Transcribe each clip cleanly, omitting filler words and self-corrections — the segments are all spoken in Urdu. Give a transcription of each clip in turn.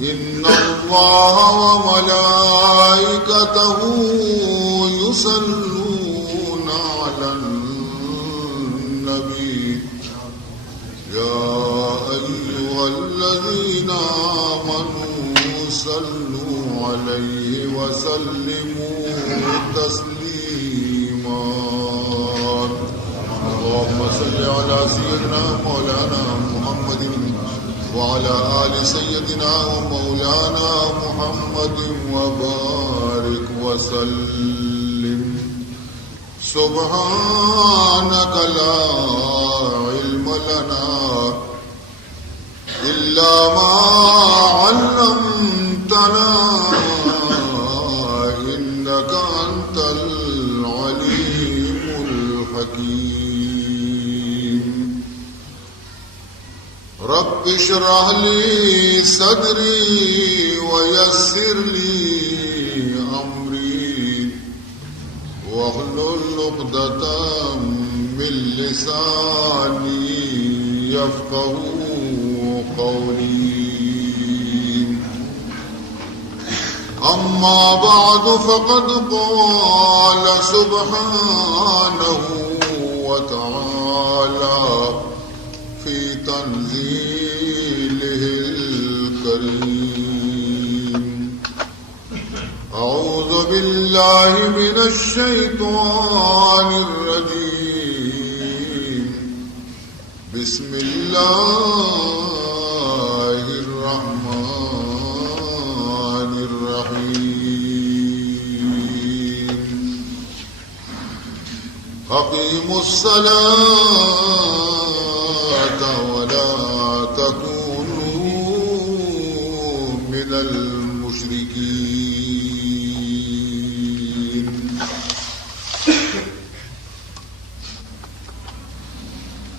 إن الله وملائكته يصلون على النبي يا أيها الذين آمنوا صلوا عليه وسلموا تسليما اللهم صل على سيدنا مولانا محمد وعلى آل سيدنا ومولانا محمد وبارك وسلم سبحانك لا علم لنا إلا ما علمتنا إنك أنت العليم الحكيم رب اشرح لي صدري ويسر لي أمري واحلل عقدة من لساني يفقهوا قولي أما بعد فقد قال سبحانه وتعالى في تنزيله الكريم أعوذ بالله من الشيطان الرجيم بسم الله الرحمن الرحيم أقيموا الصلاة ولا تكونوا من المشركين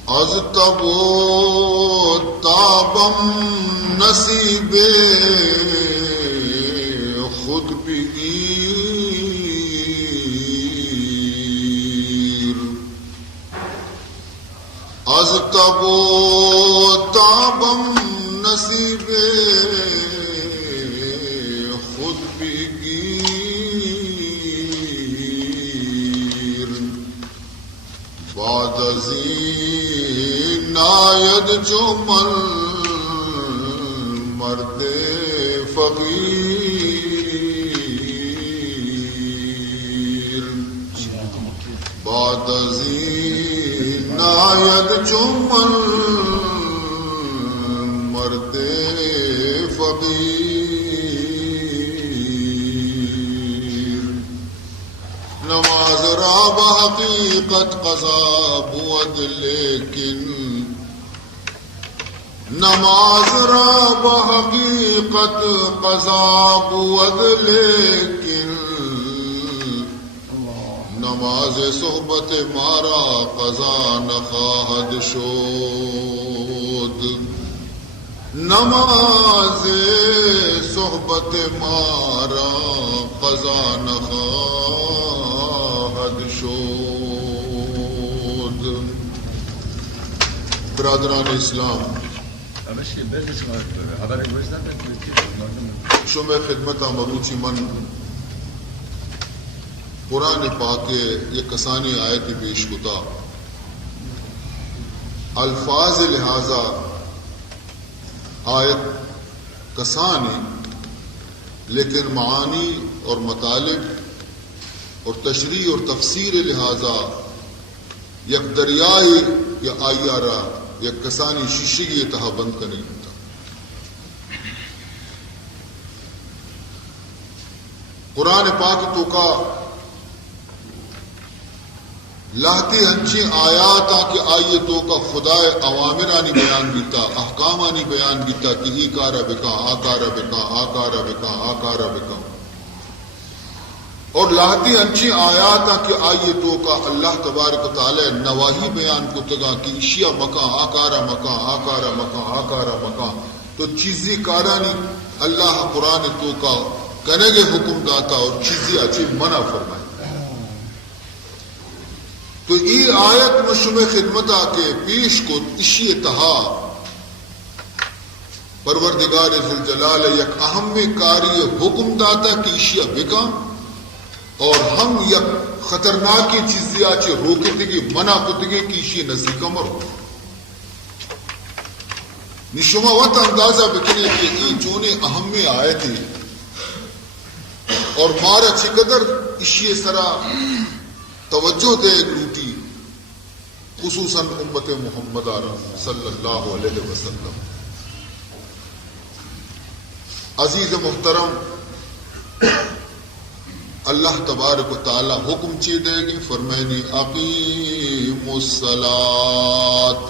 از تبو تابم نصیب خود بگیر از تبو تابم نصیب خود بگیر بعد از این ناید جو مرد فقیر بعد از این ناید جو مرد فقیر نماز را بحقیقت قضا بود لیکن نماز را بحقیقت قضا بود لیکن نماز صحبت مارا قضا نخواهد شد نماز صحبت مارا قضا نخواهد شد برادران اسلام شمع خدمت مروچی من قرآن پاک یہ کسانی آیت پیش کتا الفاظ لہذا آیت کسانی لیکن معانی اور مطالب اور تشریح اور تفسیر لہذا یک دریائی یا آئیارہ یا کسانی شیشگی تہا بند کرنی ہوتا قرآن پاک تو کا لاہتی ہنچی آیات کہ آئیے تو کا خدای اوامرانی بیان بیتا احکامانی بیان بیتا کہ ای کارا بکا آکارا بکا آکارا بکا آکارا بکا اور لاہتی ہنچی آیات کہ آئیے تو کا اللہ تبارک و تعالی نواہی بیان کو تگا کہ اشیاء مکا آکارا مکا آکارا مکا آکارا مکا تو چیزی کارانی اللہ قرآن تو کا کنگے حکم داتا اور چیزی اچھی منع فرمائے تو ای آیت مشمع خدمت آ کے پیش کو اشی تہا پروردگار ذوالجلال یک اہم کاری حکم داتا کہ اشیاء بکام اور ہم یک خطرناکی چیزی آچے روکے دیگے منع کتگے کہ اشیاء نزدیکا مرو نشما وقت اندازہ بکنے کہ ای چونے اہم آئے تھے اور مارا چقدر اشیاء سرا توجہ دے لوٹی خصوصاً امت محمد صلی اللہ علیہ وسلم. عزیز محترم، اللہ تبارک و تعالی حکم چی دے گی، فرمائنی اقیم الصلاۃ،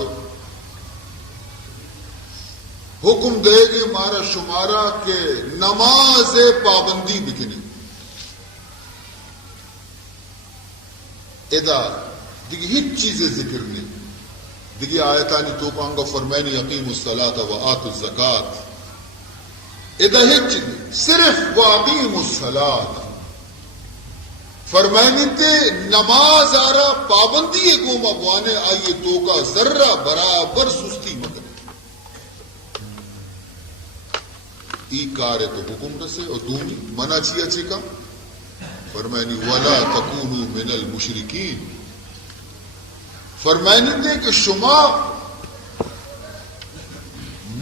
حکم دے گی مارا شمارا کہ نماز پابندی بکنے ادا دیگه هیچ چیز ذکر نہیں. دیگه آیتانی تو پانگا فرمائنی اقیم الصلاۃ و آتوا الزکات، ادا هیچ چیز نہیں، صرف و اقیم الصلاۃ فرمائنی تے نماز آرہ پابندی گوما بوانے آئیے تو کا ذرہ برابر سستی مگر ای کار تو حکم رسے اور دومی منع چیا چکا فرمائنی وَلَا تَكُونُوا مِنَ الْمُشْرِكِينَ، فرمائنی دے کہ شما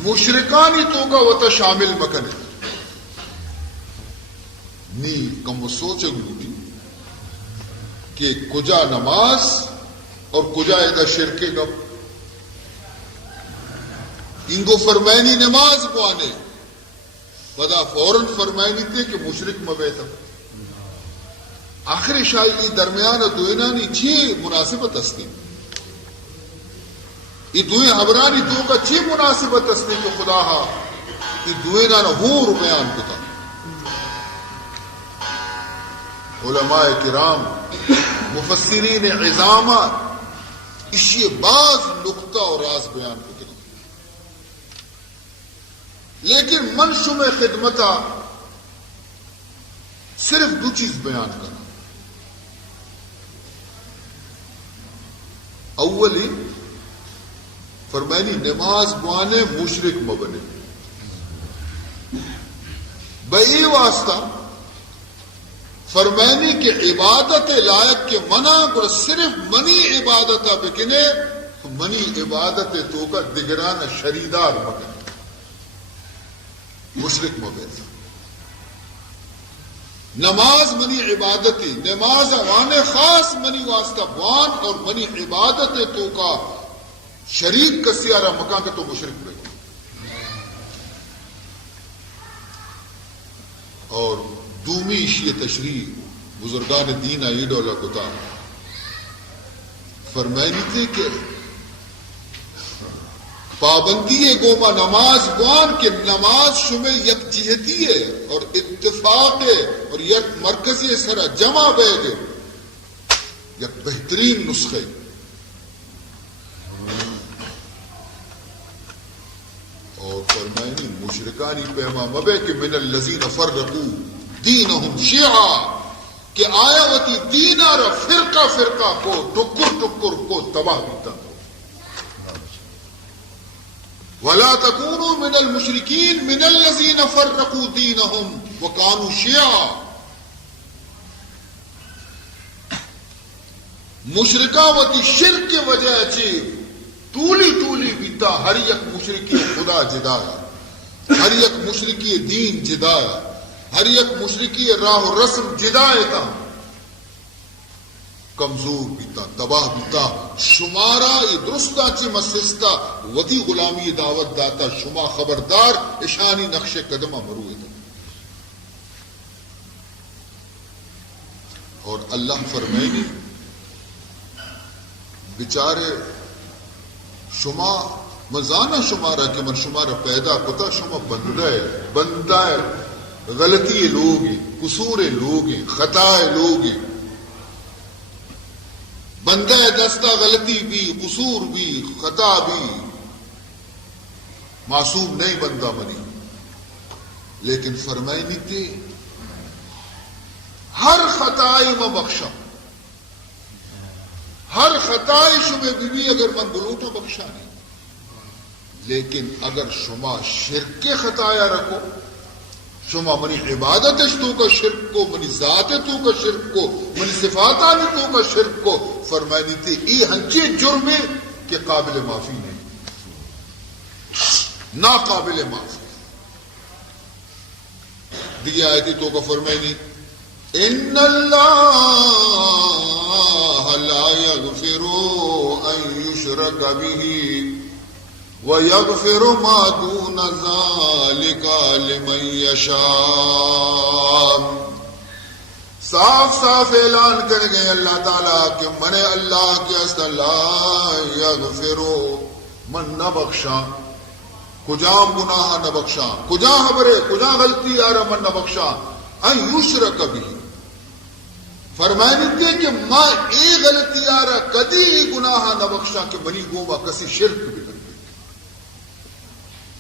مشرکانی تو کا وطا شامل مکنے نی کم سوچے گلوٹی کہ کجا نماز اور کجا ادا شرکے گا. انگو فرمائنی نماز بوانے بدا فوراً فرمائنی تے کہ مشرک مبیتا. آخر شاید درمیان دوینانی چی مناسبت استی، ای دوئے حبرانی دو کا چی مناسبت استی کہ خدا ہا ای دوینان ہور بیان کتا. علماء کرام مفسرین عظامات اسی بعض نقطہ اور راز بیان کتا، لیکن منشم خدمتا صرف دو چیز بیان کرنا. اولی فرمائنی نماز بوانے مشرک مبنے بئی واسطہ فرمائنی کہ عبادت لائق کے منع کو صرف منی عبادت بکنے منی عبادت تو کا دگران شریدار مبنے مشرک مبنے. نماز منی عبادتی نماز وانے خاص منی واسطہ بوان اور منی عبادت تو کا شریک کا سیارہ مکان کا تو مشرک بے. اور دومی اشیاء تشریح بزرگان دین عید اللہ کتا فرمائنی تھے کہ پابندی گوما نماز بوان کے نماز شمع یک جہتی ہے اور اتفاق ہے اور یک مرکزی سرا جمع بے گے یک بہترین نسخے. اور فرمائنی مشرکانی پیما مبے کہ من الذین فرقوا دینہم شیعا کہ آیا وتی دین اور فرقہ فرقہ کو ٹکر ٹکر کو تباہ بیتا. وَلَا تَكُونُوا مِنَ الْمُشْرِكِينَ مِنَ الَّذِينَ فَرَّقُوا دِينَهُمْ وَكَانُوا شِيَعًا. مشرکاوتی شرک کی وجہ چی طولی طولی بیتا ہر یک مشرکی خدا جدا ہے، ہر یک مشرکی دین جدا ہے، ہر یک مشرکی راہ و رسم جدا ہے. تا کمزور بیتا تباہ بیتا شمارا یہ درستا چی مسستا وطی غلامی دعوت داتا شما خبردار اشانی نقش قدمہ مروئے تھا. اور اللہ فرمائنی بچارے شما مزانہ شمارا کہ من شمارا پیدا کتا شما بندہ ہے غلطی لوگ ہیں، قصور لوگ ہیں، خطا لوگ ہیں. بندہ دستہ غلطی بھی قصور بھی خطا بھی معصوم نہیں بندہ بنی. لیکن فرمائنی تھے ہر خطائی میں بخشا، ہر خطائی شمع بھی اگر من بلوٹا بخشا نہیں. لیکن اگر شما شرک کے خطایا رکھو، شما منی عبادت تو کا شرک کو، منی ذات تو کا شرک کو، منی صفاتانی تو کا شرک کو، فرمائی تھی ای ہنچے جرم کہ قابل معافی نہیں، ناقابل معافی۔ دیگه آیتی تو کا فرمائی نہیں ان اللہ لا یغفر ان یشرک به وَيَغْفِرُ مَا دُونَ ذَلِكَ لِمَن يَشَاءُ۔ صاف صاف اعلان کر گئے اللہ تعالیٰ کہ من اللہ کے اصل لا یغفر، من نہ بخشاں، کجام گناہ نہ بخشاں، کجا خبرے کجا غلطی آرہ من نہ بخشاں، ان یشرک بھی، فرمائنی تھے کہ ماں اے غلطی آرہ کدی گناہ نہ بخشاں کہ منی گوما کسی شرک بھی،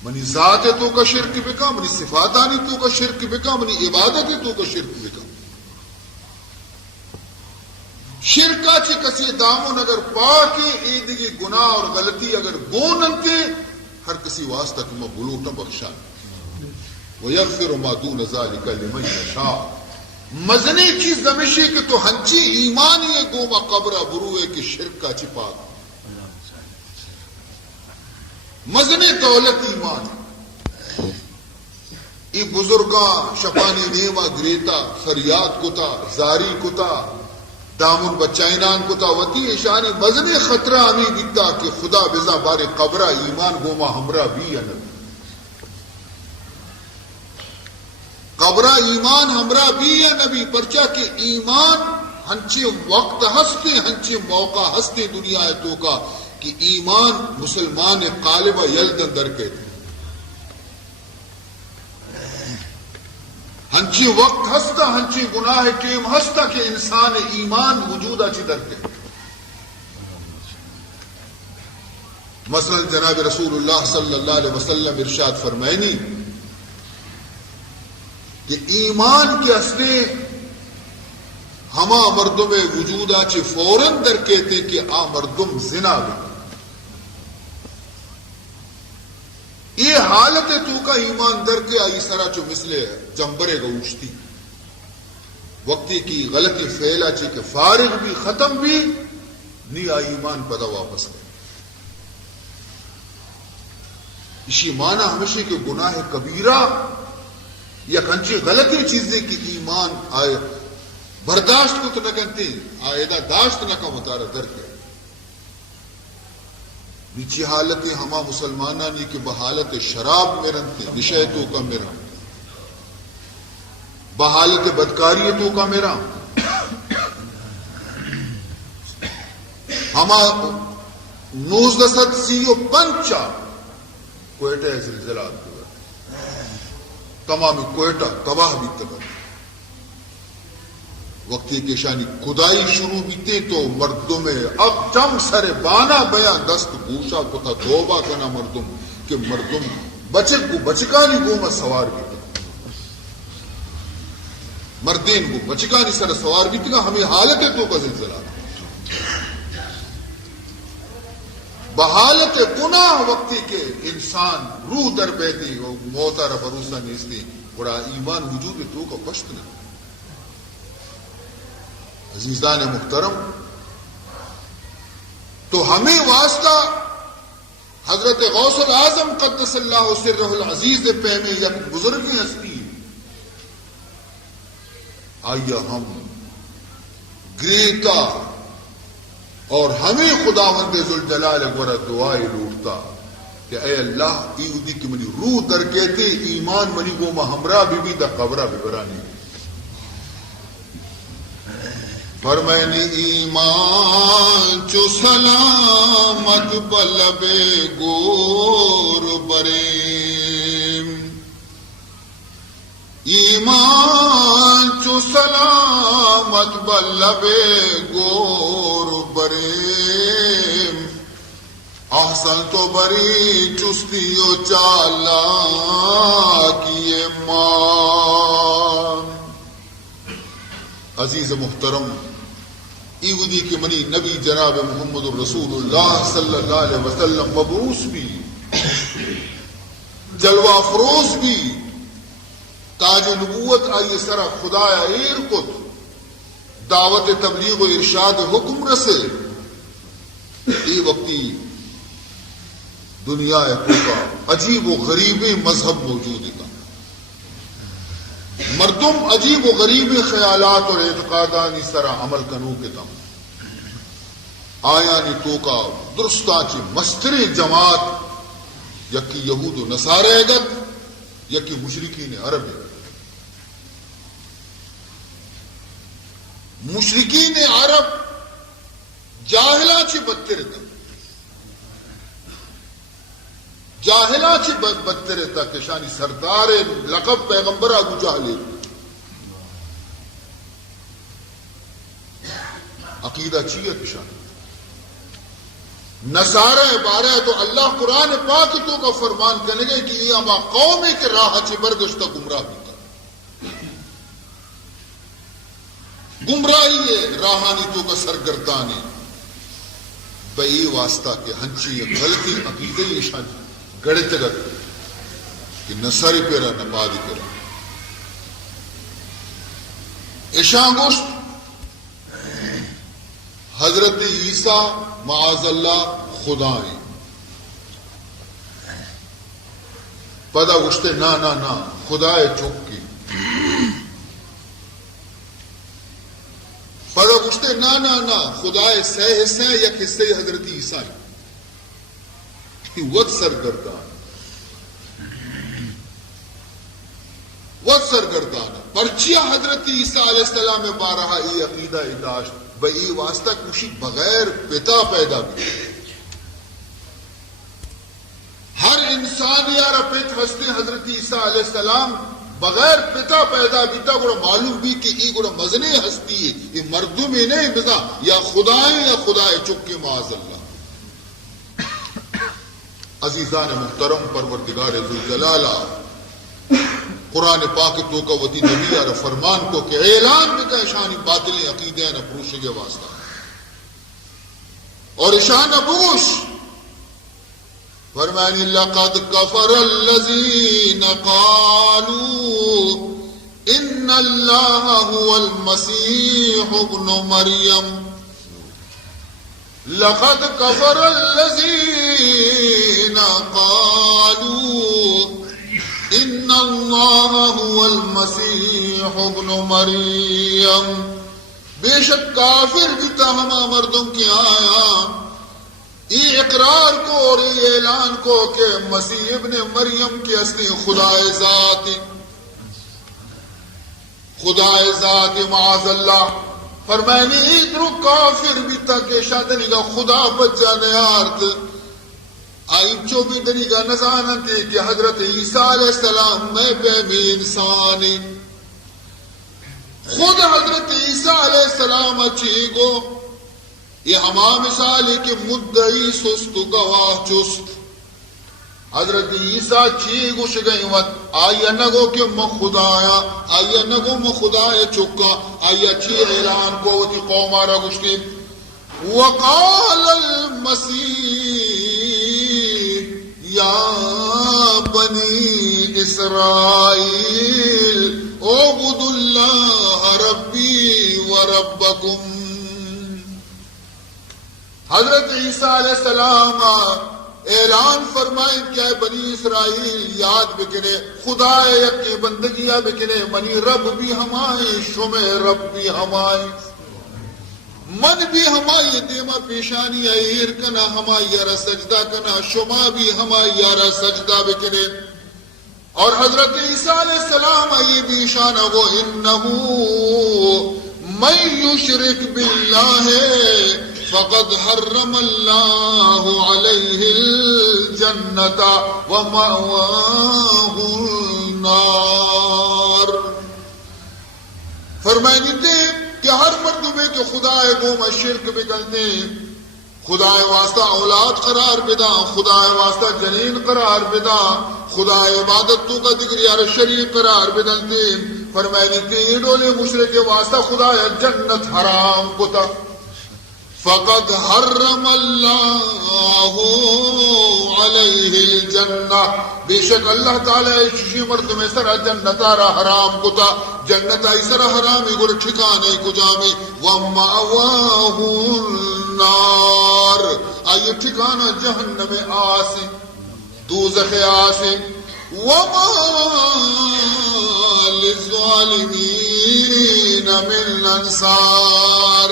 منی ذات تو کا شرک بکا، منی صفاتانی تو کا شرک بکا، منی عبادت تو کا شرک بکا۔ شرکا چی کسی دامن اگر پاکی ایدگی گناہ اور غلطی اگر گوننتے ہر کسی واسطہ کہ میں بلوٹا بخشا۔ وَيَغْفِرُ مَا دُونَ ذَلِكَ لِمَن يَشَاءُ۔ مزنے چیز دمشی کہ تو ہنچی ایمانی گوما قبرہ بروئے کہ شرکا چی پاک، مزنے دولت ایمان ای بزرگاں شپانی نیما گریتا فریاد کتا زاری کتا دامن بچائنان کتا وتی اشانی مزنے خطرہ ہمیں بیتا کہ خدا بزا بار قبرہ ایمان گوما ہمرا بھی یا نبی، قبرہ ایمان ہمرا بھی یا نبی، پرچا کہ ایمان ہنچے وقت ہستے ہنچے موقع ہستے دنیا ہے تو کا کہ ایمان مسلمان قالبہ یلدن در کے تھے، ہنچی وقت ہستا ہنچی گناہ ٹیم ہستا کہ انسان ایمان وجود اچھی در کے۔ مثلا جناب رسول اللہ صلی اللہ علیہ وسلم ارشاد فرمائنی کہ ایمان کے اصلے ہما مردم وجود اچھی فوراً در کے تھے کہ آ مردم زنا بھی، یہ حالت تو کا ایمان در کے آئی سرا چو مثلے جمبرے گوشتی وقتی کی غلطی فیلا چی کہ فارغ بھی ختم بھی نی آئی ایمان پدا واپس ہے۔ اسی معنی ہمیشہ کہ گناہ کبیرہ یا کنچی غلطی چیزیں کی ایمان آئے برداشت کو تو نہ کنتی آئیدہ داشت نہ کا مطالعہ در کے نیچی حالت ہما مسلمانانی کہ بحالت شراب میں رنتے نشے تو کا میرا، بحالت بدکاری تو کا میرا، ہما 1935 کوئٹہ زلزلات ہوئے، تمامی کوئٹہ تباہ بھی تباہ، وقتی کے شانی خدائی شروع بیتے تو مردوں میں اب چم سر بانا بیا دست گوشا کو تھا دوبا کنا مردم کہ مردم بچک کو بچکانی گوما سوار بیتا، مردین کو بچکانی سر سوار بیتا گا، ہمیں حالت تو کا زلزلہ بحالت گناہ وقتی کے انسان روح در بیتی موتا را بروسا نیستی بڑا ایمان وجود تو کا پشت نہیں۔ عزیزان محترم، تو ہمیں واسطہ حضرت غوث الاعظم قدس اللہ سرہ العزیز پہمے یک بزرگی ہستی آئیے ہم گریتا اور ہمیں خداوند ذوالجلال گورا دعائے لوٹتا کہ اے اللہ ایودی کی منی روح در کہتے ایمان منی گو ہمراہ بھی دا قبرہ بھی برانی فرمائنی ایمان چو سلامت بلب گور بریم، ایمان چو سلامت بلب گور بریم، احسن تو بری چستی و چالاکی مان۔ عزیز محترم، ایودی کے منی نبی جناب محمد الرسول اللہ صلی اللہ علیہ وسلم مبعوث بھی جلوہ افروز بھی تاج نبوت آئیے سرا خدا ایر کت دعوت تبلیغ و ارشاد حکم رسے ای وقتی دنیا کا عجیب و غریب مذہب موجود کا مردم عجیب و غریب خیالات اور اعتقادانی سرا عمل کنو کے تم آیا نی تو کا درستا چی مستر جماعت یکی یہود و نصارے گت یکی مشرکین عرب مشرکین عرب جاہلا چی بدتر تک جاہلا چی بدتر تک شانی سردار لقب پیغمبر ابو جہل عقیدہ چیت شان نصارہ بارہ تو اللہ قرآن پاک تو کا فرمان کرنے گے کہ یہ اما قوم کے راہ چی بردشتہ گمراہ بھی کر گمراہی ہے راہانی تو کا سرگردانی بئی واسطہ کے ہنچی غلطی عقیدہ شان گڑے تگت کہ نصاری پیرا نبادی کرا ایشان گوشت حضرت عیسیٰ معاذ اللہ خدائیں پدا گوشتے نا نا نا خدائے چوکی پدا گوشتے نا نا نا خدائے سہ حصہ یا قصے حضرت عیسیٰ وقت سرگردان پرچیا حضرت عیسیٰ علیہ السلام میں بارہا ای عقیدہ اداشت بئی واسطہ کشی بغیر پتا پیدا بھی ہر انسان یارا پیت ہستے حضرت عیسیٰ علیہ السلام بغیر پتا پیدا بھی تا گوڑا معلوم بھی کہ ای گوڑا مزنے ہستی ہے یہ مردوں میں نہیں بزا یا خدائیں یا خدائے چکے معاذ اللہ عزیزان محترم پروردگار ذوالجلالہ قرآن پاک تو کا ودی نبی اور فرمان کو کہ اعلان بھی کا اشانی باطل عقیدہ نہ پروشے کے واسطہ اور اشان ابوش فرمانی لقد کفر الذین قالوا ان اللہ هو المسیح ابن مریم لقد کفر الذین قالوا ان اللہ هو المسیح ابن مریم بے شک کافر بھی تا ہما مردوں کی آیا یہ اقرار کو اور یہ اعلان کو کہ مسیح ابن مریم کی اصلی خدائے ذات معاذ اللہ فرمائنی ادرو کافر بھی تا کہ شادنی کا خدا بچ جانے آرد آئیب جو بھی دنی کا نزانت ہے کہ حضرت عیسیٰ علیہ السلام میں بے انسانی خود حضرت عیسیٰ علیہ السلام اچھی گو یہ ہما مثال ہے کہ مدعی سست گواہ چست حضرت عیسیٰ چھی گو شگئی وقت آئیہ نگو کہ مخدایا آئیہ نگو مخدای چکا آئیہ چھی اعلان کو تی قوم آرہ گوشتی وقال المسیح یا بنی اسرائیل اعبدوا اللہ ربی وربکم حضرت عیسیٰ علیہ السلام اعلان فرمائیں کہ بنی اسرائیل یاد بکنے خدا یکی بندگیہ بکنے منی رب بھی ہمائیں شمع رب بھی ہمائیں من بھی ہمائی دیما پیشانی ایر کنا ہمائی یارا سجدہ کنا شما بھی ہمائی یارا سجدہ بکنے اور حضرت عیسیٰ علیہ السلام آئی بھی شانہ وہ انہو من یشرک باللہ فقد حرم اللہ علیہ الجنت ومأواہ النار فرمائنی تھے کہ ہر مردمے کے خدا گوم شرک بکلتے خدا واسطہ اولاد قرار بدا خدا واسطہ جنین قرار بدا خدا عبادت تو کا ذکر یار شریک قرار بدلتے فرمائنی تھی ڈولے مشرک واسطہ خدا جنت حرام کو تا فقد حرم اللہ علیہ الجنہ، بے شک اللہ تعالی شی مرد میں سرا جنتارا حرام کتا، جنت آئی سرا حرامی گڑ ٹھکانے کو جامی، وَمَأْوَاهُ النَّارِ آئیے ٹھکانا جہنم آسی، دوزخ آسی، وَمَا لِلظَّالِمِينَ مِنْ انصار،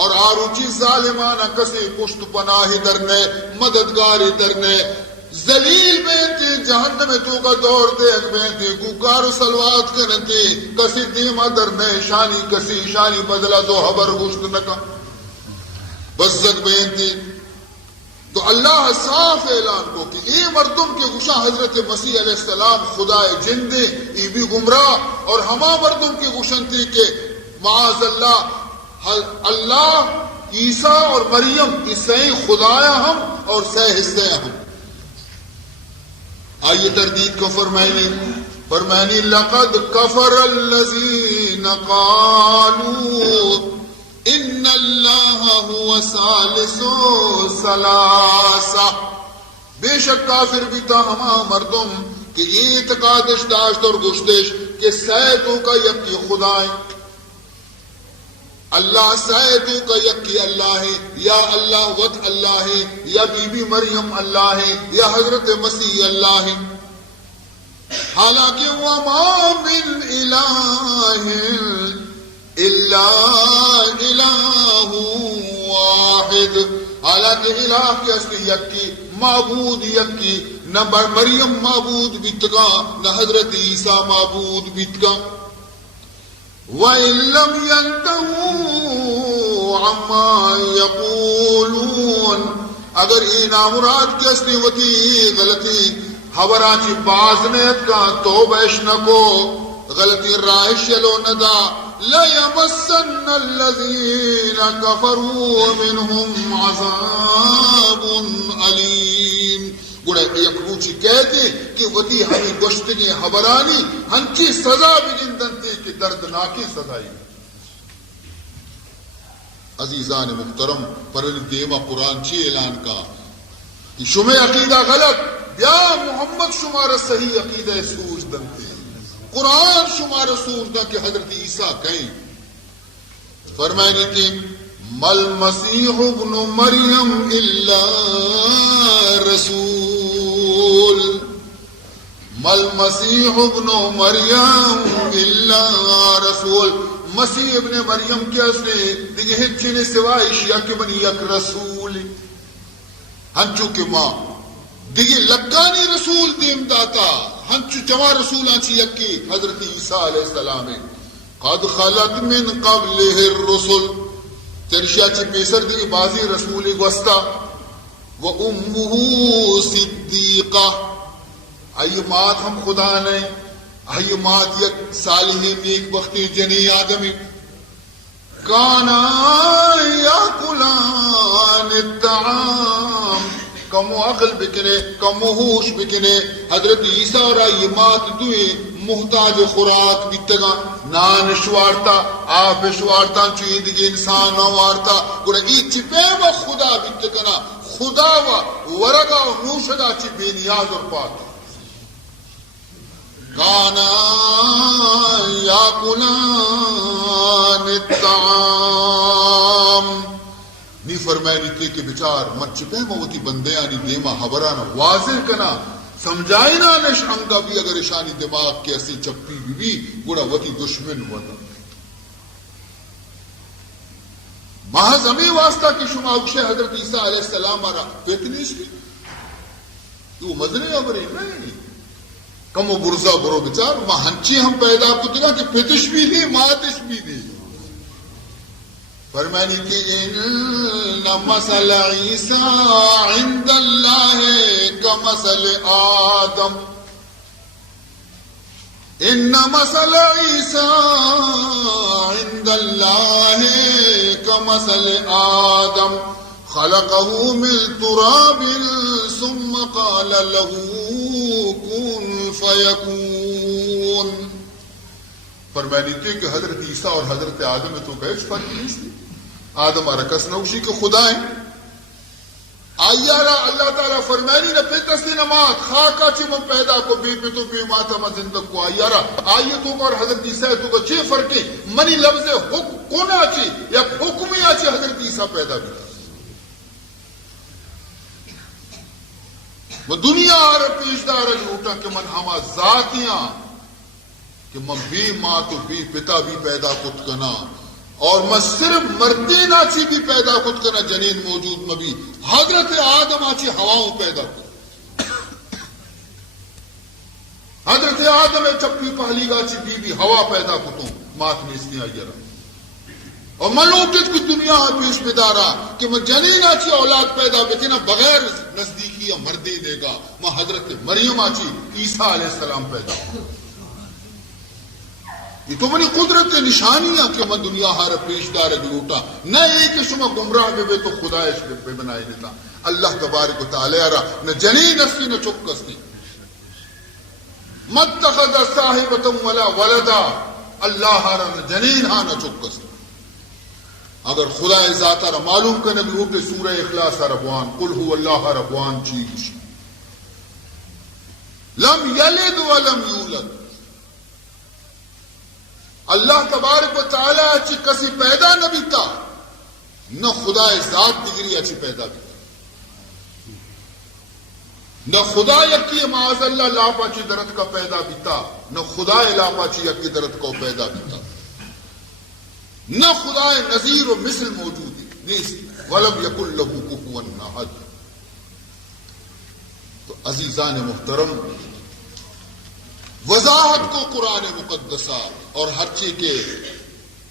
اور آروچی ظالمانہ کسی پشت پناہی درنے، مددگاری درنے، ذلیل بینتی جہنم تو کا دور دیکھ بینتی گوکار سلوات کرنتی، کسی دیمہ درنے شانی کسی شانی بدلا تو حبر گشت نکا بزد بینتی۔ تو اللہ صاف اعلان کو کہ اے مردم کے گشا حضرت مسیح علیہ السلام خدا جن دے ای بھی گمراہ، اور ہما مردم کے گشن تھی کہ معاذ اللہ عیسیٰ اور مریم کی سہیں خدایا ہم اور سہ حصے ہم۔ آئیے تردید کو فرمائنی لقد کفر الذین قالوا ان اللہ هو ثالث ثلاثہ، بے شک کافر بھی تھا ہما مردم کہ یہ اعتقاد داشت اور گشتش کہ سیدوں کا یکی خدا ہے، اللہ سیدوں کا یکی اللہ ہے، یا اللہ وط اللہ ہے، یا بی بی مریم اللہ ہے، یا حضرت مسیح اللہ ہے۔ حالانکہ وَمَا مِنْ إِلَٰهٍ إِلَّا إِلَٰهٌ وَاحِدٌ، حالانکہ الہ کے اصلی یکی، معبود یکی، نہ مریم معبود بیتگا نہ حضرت عیسیٰ معبود بیتگا۔ وَإِن لَّمْ يَنْتَهُوا عَمَّا يَقُولُونَ، اگر ای نامراد کی اصلی وتی غلطی حبرانچی بازنیت کا توبیش نکو، غلطی رائش یلو ندا، لَيَمَسَّنَّ الَّذِينَ كَفَرُوا مِنْهُمْ عَذَابٌ عَلِيمٌ، گوڑے یک روچی کہتے کہ وتی ہمیں گشتگی حبرانی ہنچی سزا بھی جندنتی کہ دردناکی سزائی۔ عزیزان محترم، پر دیما قرآن چی اعلان کا کہ شمع عقیدہ غلط، بیا محمد شمار صحیح عقیدہ سوچ دنتے، قرآن شمار سوچ دن کہ حضرت عیسیٰ کہیں فرمائنی کہ مل مسیح ابن مریم الا رسول، مل مسیح ابن مریم الا رسول، مسیح ابن مریم کے اصلے دیکھے ہچنے سوائے شیعہ کے بنی یک رسول ہنچو کے ماں دیکھے لکانی رسول دیم داتا ہنچو جمع رسول آنچی یکی حضرت عیسیٰ علیہ السلام قد خلت من قبلہ الرسل، ترشیہ چی پیسر دیکھے بازی رسول گوستا، وَأُمُّهُ صِدِّيقَةٌ، آئی مات ہم خدا نہیں، آئی مات یک صالحی نیک بختی جنی آدمی، کانا یاکلان الطعام، کمو عقل بکنے کمو ہوش بکنے، حضرت عیسیٰ اور آئی مات دوئے محتاج خوراک بیتگا، نان شوارتا آپ شوارتا چوئی دیگے انسان وارتا، گوڑا ای چپے و خدا بیتگنا، خدا و ورگا و نوشگا چی بے نیاز اور پاک، کانا یاکلان الطعام، نی فرمائنی تے کہ بچار مت چپے موتی بندے آنی دیما حبرانا واضح کنا سمجھائی نا نش انگا بھی اگر اشانی دماغ کے ایسی چپی بھی گوڑا وتی دشمن وطا محض ہمیں واسطہ کی شما اکشے حضرت عیسیٰ علیہ السلام آرہ پیتنی اس کی تو مدنے عبری نہیں کم و برزا برو بچار ماں ہنچی ہم پیدا کتنا کہ پیتش بھی دی ماتش بھی دی، فرمانی کہ ان مثل عیسیٰ عند اللہ کمثل آدم، ان مثل عیسیٰ عند اللہ کمثل آدم خلقه من تراب ثم قال له كن فيكون، فرمانی تھی کہ حضرت عیسیٰ اور حضرت آدم میں تو کہش فرق نہیں تھی، آدم ارکس نوشی کے خدائیں آیارا اللہ تعالیٰ فرمانی نہ پیتسی نمات خاکا چی من پیدا کو بی پیتو بی ماتا من زندگ کو آیارا آیتوں کا اور حضرت عیسیٰ تو کا چی فرقی منی لفظ حکم کونا چی یا حکمی آچی حضرت عیسیٰ پیدا بھی وہ دنیا آر پیشدار جھوٹا کہ من ہما ذاتیاں کہ من بی ماں تو بی پتا بھی پیدا کت کنا اور میں صرف مردے ناچی بھی پیدا کت کنا جنین موجود میں بھی حضرت آدم آچی ہواؤں پیدا کت حضرت آدم چپی پہلی گاچی بی بی ہوا پیدا کتوں مات میں اس نے آئی رہا اور میں لوٹت کی دنیا پیش بدارا کہ میں جنین آچی اولاد پیدا بکنا بغیر نزدیکی یا مردے دے گا میں حضرت مریم آچی عیسیٰ علیہ السلام پیدا یہ تو منی قدرت نشانیاں کہ میں دنیا ہر پیشدار لوٹا نہ ایک شما گمراہ بے تو خدا بے بنائی دیتا اللہ تبارک و تعالی را نہ جنین استی نہ چکستی متخذ صاحبتم ولا ولدا اللہ را نہ جنین ہاں نہ چکستی اگر خدا ذاتہ را معلوم کرنے بھی ہوتے سورہ اخلاص ربوان قل هو اللہ ربوان چیز لم یلد ولم یولد اللہ تبارک و تعالی اچھی کسی پیدا نہ بیتا نہ خدا ذات دگری اچھی پیدا بیتا نہ خدا یکی معاذ اللہ لاپا چی درد کا پیدا بیتا نہ خدا لاپا چی یکی درد کو پیدا بیتا نہ خدا نظیر و مثل موجود نیست ولم یکن لہو کفوا احد تو عزیزان محترم وضاحت کو قرآن مقدسہ اور ہر چیز کے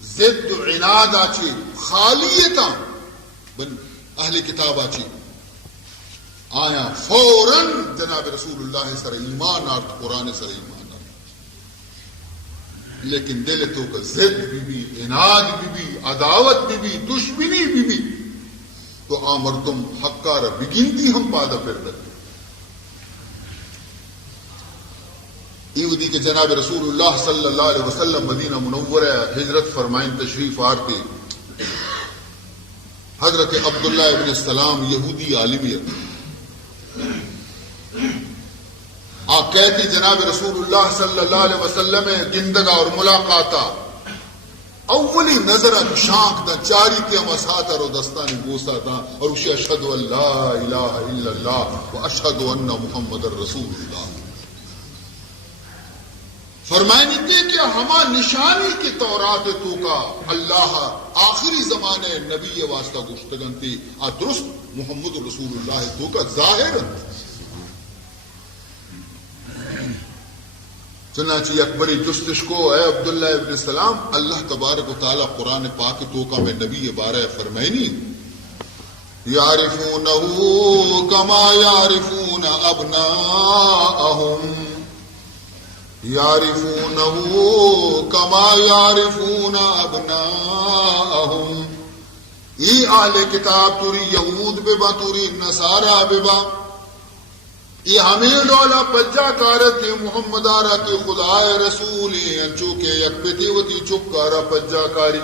ضد و عناد آچی خالیتا بن اہل کتاب آچی آیا فوراً جناب رسول اللہ سر ایمان آرت قرآن سر ایمان آرت لیکن دل تو کا ضد بھی عناد بھی عداوت بھی دشمنی بھی تو آمردم حقار بگنتی ہم پادا پھر دل ایودی کے جناب رسول اللہ صلی اللہ علیہ وسلم مدینہ منورہ ہجرت فرمائیں تشریف آرتے حضرت عبداللہ ابن السلام یہودی عالمیت کہتی جناب رسول اللہ صلی اللہ علیہ وسلم گندگا اور ملاقاتا اولی نظر شانک دا چاری تے مساتا رو دستانی گوسا تا اور اسی اشہد ان لا الہ الا اللہ و اشہد ان محمد رسول اللہ فرمائنی دے کہ ہما نشانی کی تورات تو کا اللہ آخری زمانے نبی واسطہ گشتگن تھی درست محمد رسول اللہ تو کا ظاہر چنانچہ اکبری جستش کو اے عبداللہ ابن السلام اللہ تبارک و تعالی قرآن پاک تو کا میں نبی بارہ فرمائنی یعرفونہو کما یعرفون ابناءہم یعرفونہو کما یعرفون ابناءہم ای اہل کتاب توری یہود ببا توری نصارہ ببا یہ ہمیں ڈولا پجا کارت محمد آرہ کے خدا رسولی چوکے یک پتی وتی چک کارا پجا کاری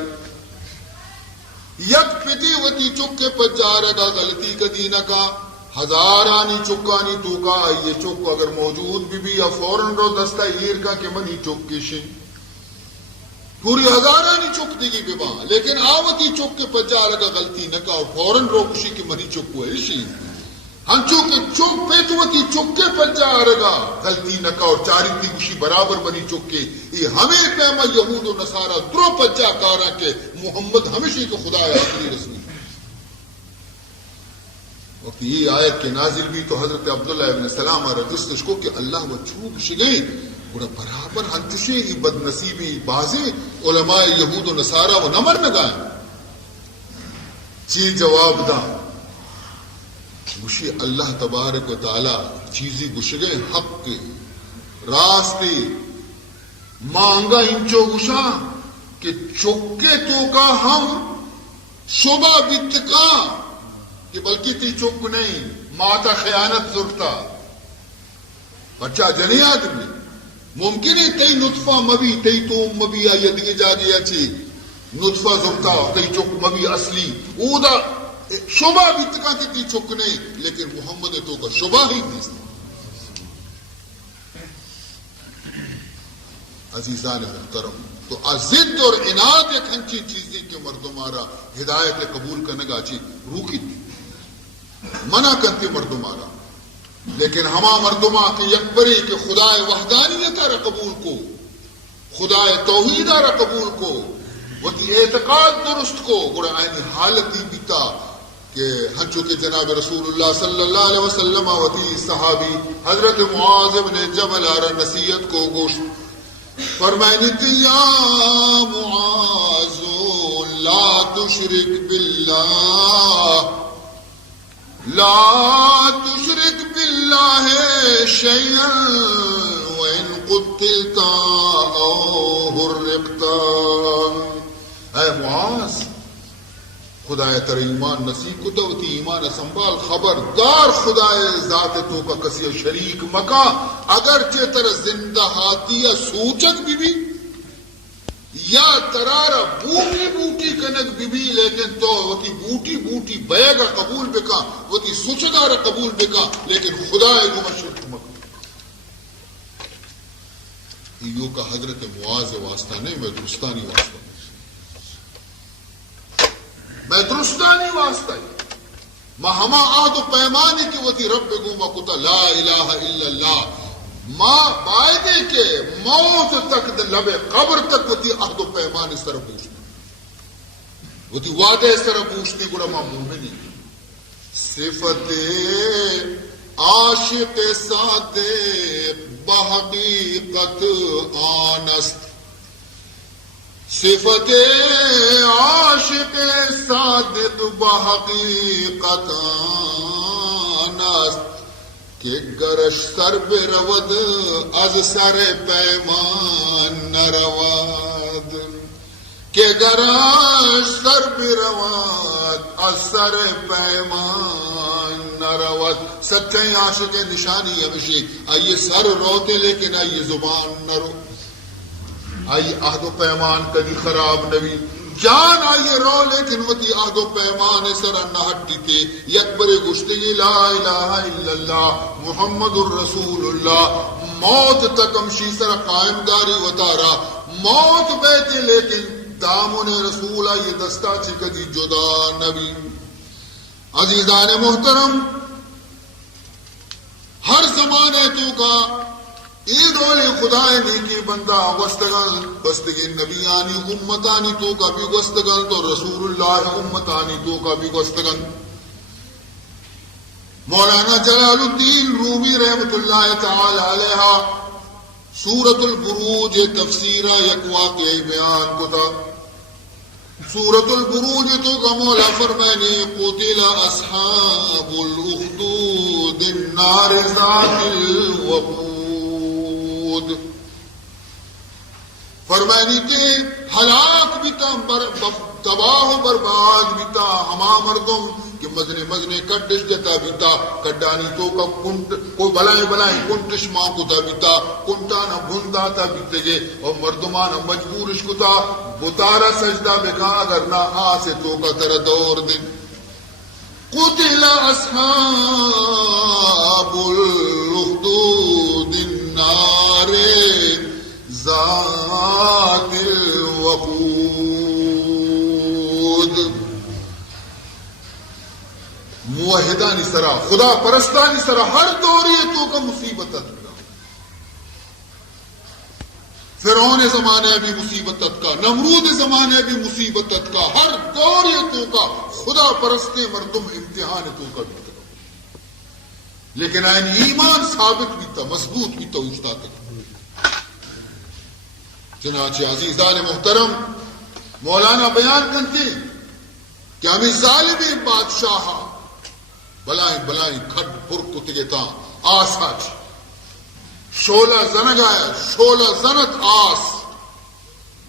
یک پتی وتی چک کے پجا رگا غلطی کا دینہ کا ہزارانی چکانی تو کا یہ چک اگر موجود بھی یا فوراً رو دستا ایر کا کہ منی چک کی شن پوری ہزارانی چک دیگی ببا لیکن آوتی چک کے پجا رگا غلطی نہ کا اور فوراً رو کشی کہ منی چک ہوئے شن ہنچو کے چوک پیتوتی چکے پنجا آرگا غلطی نکا اور چاری تی گوشی برابر بنی چکے یہ ہمیں پیما یہود و نصارہ درو پنجا کارا کے محمد ہمیشہ کے خدا آخری رسول وقت یہ آیت کے نازل بھی تو حضرت عبداللہ ابن السلام رجستش کو کہ اللہ و چوک شگئی اور برابر ہنچوشے ہی بد نصیبی بازے علماء یہود و نصارہ و نمر نگائیں چی جواب دا گوشی اللہ تبارک و تعالی چیزی گوشگے حق کے راستے مانگا انچو گوشا کہ چکے تو کا ہم شبہ بتکا کہ بلکہ تی چک نہیں ماتا خیانت ضرورتا بچہ جنی آدمی ممکن ہے تی نطفہ مبی تی تو مبی آئی دیگے جا گیا چی نطفہ زرتا کئی چک مبی اصلی اودا شبہ بھی تکا کتی چک نہیں لیکن محمد تو کا شبہ ہی نہیں. عزیزان محترم تو ضد اور عناد ایک ہنچی چیزیں کہ مردمارا ہدایت قبول کرنے گا چی روکی تھی منع کرتی مردمارا. لیکن ہما مردما کے یکبری کہ خدا وحدانیت را قبول کو خدا توحید را قبول کو وہ اعتقاد درست کو گوڑا آئینی حالتی بیتا کہ ہنچو کہ جناب رسول اللہ صلی اللہ علیہ وسلم وتی صحابی حضرت معاذ بن جبل آرہ نصیحت کو گوشت فرمائنی کہ یا معاذ لا تشرک باللہ لا تشرک باللہ شیئا وإن قتلت أو حرقت. اے معاذ خدا تر ایمان نصیب کو دوتی ایمان سنبھال خبردار خدا ذات تو کا کسی شریک مکا اگرچہ تر زندہ ہاتی یا سوچک بھی یا ترارا بوٹی بوٹی کنک بی لیکن تو وتی بوٹی بوٹی بیگا قبول بکا وتی سوچگارا قبول بکا لیکن خدا کو مشرک مکا. یو کا حضرت معاذ واسطہ نہیں میں درستانی واسطہ میں درستانی واسطہ ما ہما عہد و پیمانی کی وتی رب گوما کتا لا الہ الا اللہ ما بائدے کے موت تک لب قبر تک وتی عہد و پیمانی سر پوچھتے وتی وعدے سر پوچھتے گوڑا ما مومنی صفت عاشق صادق بحقیقت آنست. صفت عاشق صادق بحقیقت آنست کہ گرش سر برود از سر پیمان نرود کہ گرش سر برود از سر پیمان نرود. سچے عاشق نشانی ہمیشہ آئیے سر روتے لیکن آئیے زبان نہ رو آئی عہد و پیمان کدی خراب نبی جان آئیے رو لیکن وتی عہد و پیمان سر نہ ہٹی تھے یکبر گشتگی لا الہ الا اللہ محمد الرسول اللہ موت تک ہمشی سر قائم داری وطارا موت بیتے لیکن دامن رسول آئیے دستا چی کدی جدا نبی. عزیزان محترم ہر زمانے تو کا عید اولی خدا نیکی بندہ وستگل بستگی نبیانی امتانی تو کا بھی وستگل تو رسول اللہ امتانی تو کا بھی وستگل. مولانا جلال الدین رومی رحمت اللہ تعالی علیہ سورۃ البروج تفسیرہ یک واقعی بیان کو تھا. سورۃ البروج تو کا مولا فرمائنی قتل اصحاب الاخدود النار ذات الوقود. فرمائنی کہ ہلاک بھی تا تباہ و برباد بھی تا ہما مردم کہ مزنے مزنے کٹش جتا بھی تا کڈانی تو کا کنٹ کوئی بلائیں بلائیں کنٹش ماں کو تا بھی تا کنٹانا بھندا تا بھی تگے اور مردمانا مجبورش کو تا بتارا سجدہ بکا اگر نہ آسے تو کا تر دور دن. قتل اصحاب الاخدود النار ذات الوقود. موحدانی سرا خدا پرستانی سرا ہر دوریتوں کا مصیبت کا فرعون زمانے بھی مصیبت کا نمرود زمانے بھی مصیبت کا ہر دوریتوں کا خدا پرستے مردم امتحان تو کا بھی لیکن آئین ایمان ثابت بھی تھا مضبوط بھی تھا اجتا تک. چنانچہ عزیزان محترم مولانا بیان کرتے کہ ہمیں ظالم بادشاہ بلائیں بلائیں کھڈ پر کتگے تا آسا چی شولہ زنگ آیا شولہ زنت آس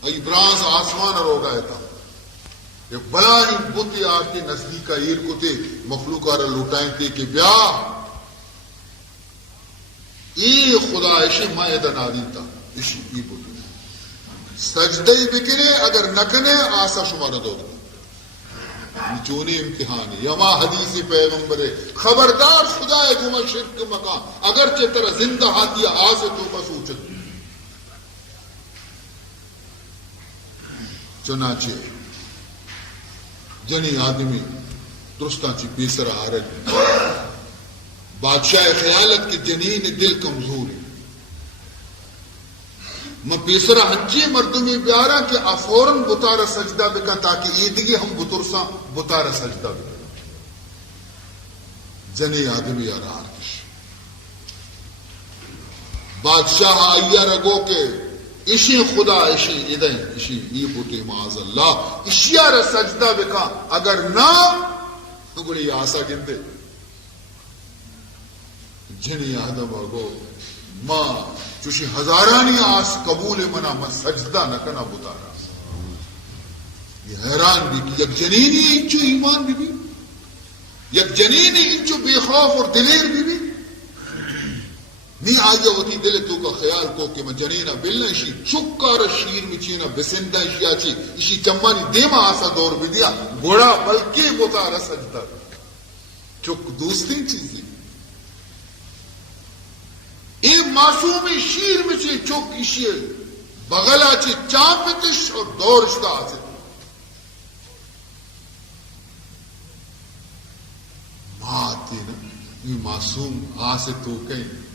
ای برانز آسمان رو گئے تا یہ بلائیں بتی آتی نزدیکا ایر کتے مخلوقہ را لوٹائیں تے کہ بیا ای خدا ایشی مائدہ نادی تا ایشی ای بتی سجدے بکنے اگر نکنے آسا شما نہ دو چونی امتحان یما حدیث پیغمبر خبردار خدا ہے جمع شرک مکان اگرچہ ترہ زندہ ہاتھی آسے تو کا سوچت چنانچہ جنی آدمی درستان چی پیسر آرد بادشاہ خیالت کے جنین دل کمزور ہے میں پیسرا ہنچی مردمی بیارا کہ افوراً بطارہ سجدہ بکا تاکہ ایدگی ہم بطرساں بطارہ سجدہ بکا جنی آدمی آرار کش بادشاہ آئیا رگو کے اشی خدا اشی ادھیں اشی ای پوٹی معاذ اللہ اشی آرہ سجدہ بکا اگر نہ تو گڑی آسا گندے جنی آدم آگو ماں چوشی ہزارانی آس قبول منا من سجدہ نہ کنا بتارا یہ حیران بھی کہ یک جنینی انچو ایمان بھی یک جنینی انچو بے خوف اور دلیر بھی نہیں آجا ہوتی دل تو کا خیال کو کہ میں جنینہ بلنا اشی چکار شیر میں چینا بسندہ اشی آچی اشی چمانی دیما آسا دور بھی دیا بڑا بلکہ بتارا سجدہ چک دوسری چیزیں اے معصومی شیر میں چی چوک اشی بغلا چی چاپتش اور دورشتا آسے ماں تے نا یہ معصوم آسے تو کہیں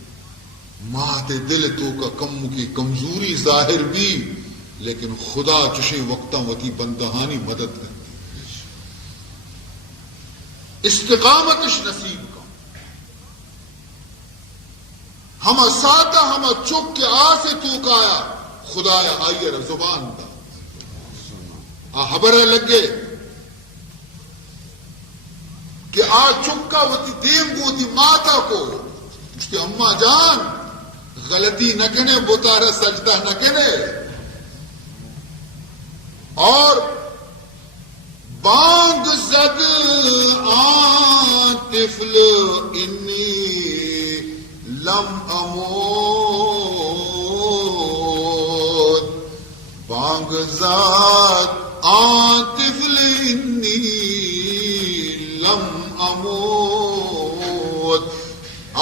ماں تے دل تو کا کم کی کمزوری ظاہر بھی لیکن خدا چشے وقتاں وتی بندہانی مدد کرتی استقامتش نصیب کا ہما ساتا ہما چک کے آسے تو کایا خدایا آئیے زبان دا خبر لگے کہ آ چکا وتی دیم گو دی ماتا کو اس کی اماں جان غلطی نہ کنے بتارا سجدہ نہ کنے اور بانگ زد آن طفل انی لم اموت بانگ زد آن طفل انی لم اموت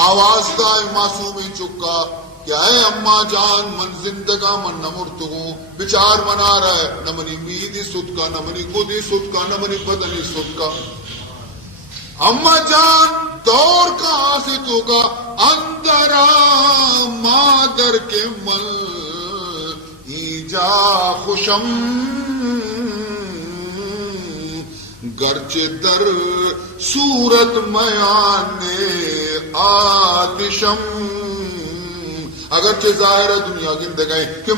آواز دائے معصومی چکا کہ اے اماں جان من زندگا من نمرت ہوں بچار منا رہا ہے نہ منی میدی سد کا نہ منی خودی سد کا نہ منی بدنی سد کا اماں جان دور کا آسد ہوگا اندرا مادر کے مل ایجا خوشم گرچ در صورت میانے آتشم اگرچہ ظاہر دنیا گندگائیں کہ